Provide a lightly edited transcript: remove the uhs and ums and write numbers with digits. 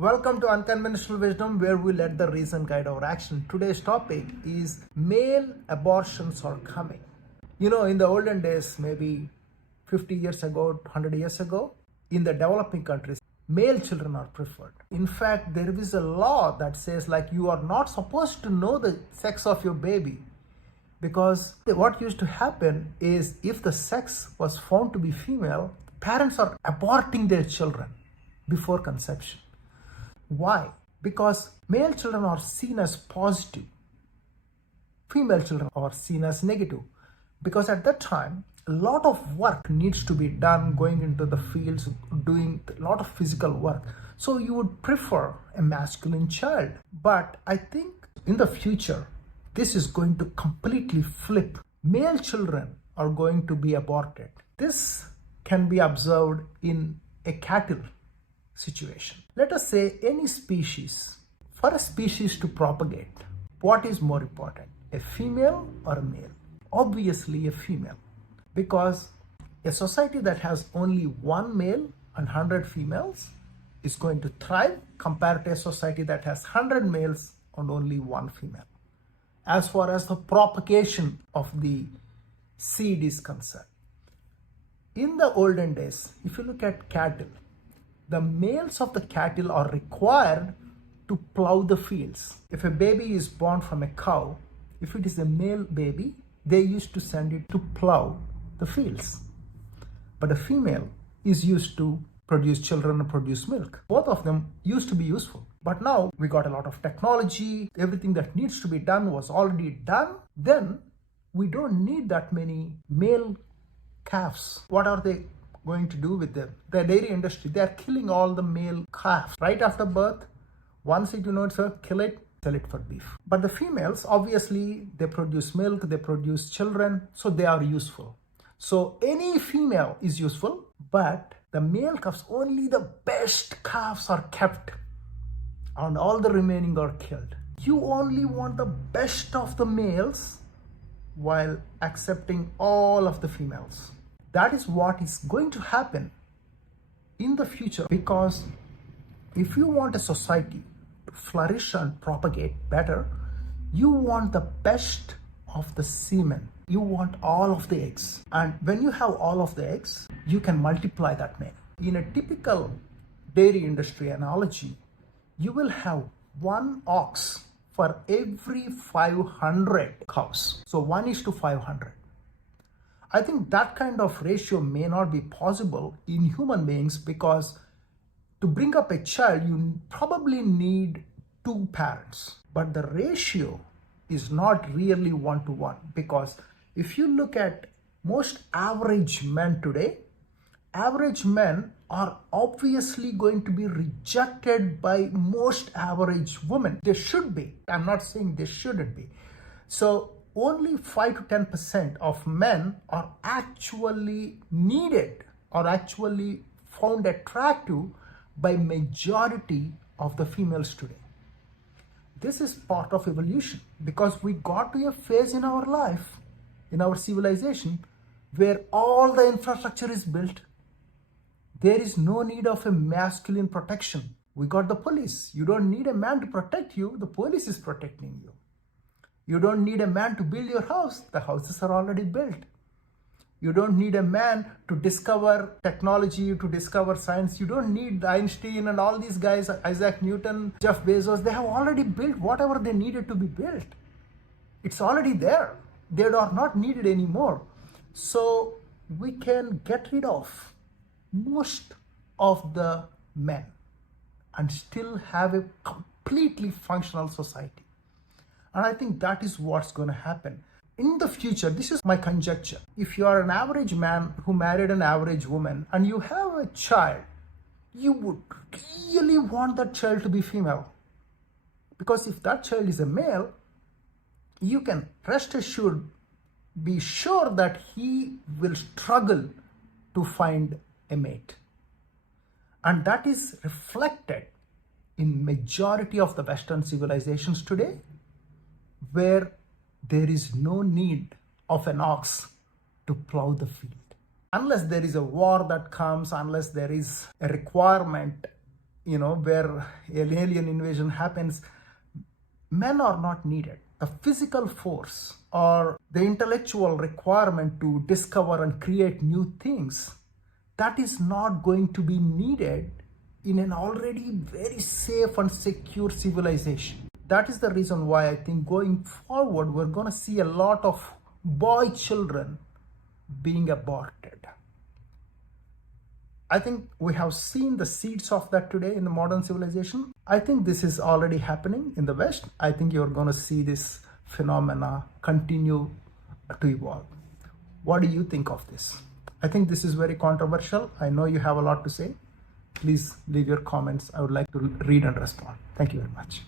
Welcome to Unconventional Wisdom, where we let the reason guide our action. Today's topic is male abortions are coming. In the olden days, maybe 50 years ago, 100 years ago, in the developing countries, male children are preferred. In fact, there is a law that says you are not supposed to know the sex of your baby, because what used to happen is if the sex was found to be female, parents are aborting their children before conception. Why? Because male children are seen as positive, female children are seen as negative. Because at that time, a lot of work needs to be done, going into the fields, doing a lot of physical work. So you would prefer a masculine child. But I think in the future, this is going to completely flip. Male children are going to be aborted. This can be observed in a cattle situation. Let us say any species. For a species to propagate, what is more important, a female or a male? Obviously a female, because a society that has only one male and 100 females is going to thrive compared to a society that has 100 males and only one female. As far as the propagation of the seed is concerned, in the olden days, if you look at cattle, the males of the cattle are required to plow the fields. If a baby is born from a cow, if it is a male baby, they used to send it to plow the fields. But a female is used to produce children and produce milk. Both of them used to be useful. But now we got a lot of technology. Everything that needs to be done was already done. Then we don't need that many male calves. What are they going to do with them? The dairy industry, they are killing all the male calves right after birth. Once it's kill it, sell it for beef. But the females, obviously, they produce milk, they produce children, so they are useful. So any female is useful, but the male calves, only the best calves are kept and all the remaining are killed. You only want the best of the males while accepting all of the females. That is what is going to happen in the future, because if you want a society to flourish and propagate better, you want the best of the semen. You want all of the eggs. And when you have all of the eggs, you can multiply that many. In a typical dairy industry analogy, you will have one ox for every 500 cows. So 1:500. I think that kind of ratio may not be possible in human beings, because to bring up a child, you probably need two parents. But the ratio is not really 1-to-1, because if you look at most average men today, average men are obviously going to be rejected by most average women. They should be. I'm not saying they shouldn't be. So only 5 to 10% of men are actually needed or actually found attractive by majority of the females today. This is part of evolution, because we got to a phase in our life, in our civilization, where all the infrastructure is built. There is no need of a masculine protection. We got the police. You don't need a man to protect you. The police is protecting you. You don't need a man to build your house. The houses are already built. You don't need a man to discover technology, to discover science. You don't need Einstein and all these guys, Isaac Newton, Jeff Bezos. They have already built whatever they needed to be built. It's already there. They are not needed anymore. So we can get rid of most of the men and still have a completely functional society. And I think that is what's going to happen. In the future, this is my conjecture. If you are an average man who married an average woman and you have a child, you would really want that child to be female. Because if that child is a male, you can rest assured, be sure that he will struggle to find a mate. And that is reflected in majority of the Western civilizations today, where there is no need of an ox to plow the field. Unless there is a war that comes, unless there is a requirement where an alien invasion happens, men are not needed. The physical force or the intellectual requirement to discover and create new things, that is not going to be needed in an already very safe and secure civilization. That is the reason why I think going forward, we're going to see a lot of boy children being aborted. I think we have seen the seeds of that today in the modern civilization. I think this is already happening in the West. I think you're going to see this phenomena continue to evolve. What do you think of this? I think this is very controversial. I know you have a lot to say. Please leave your comments. I would like to read and respond. Thank you very much.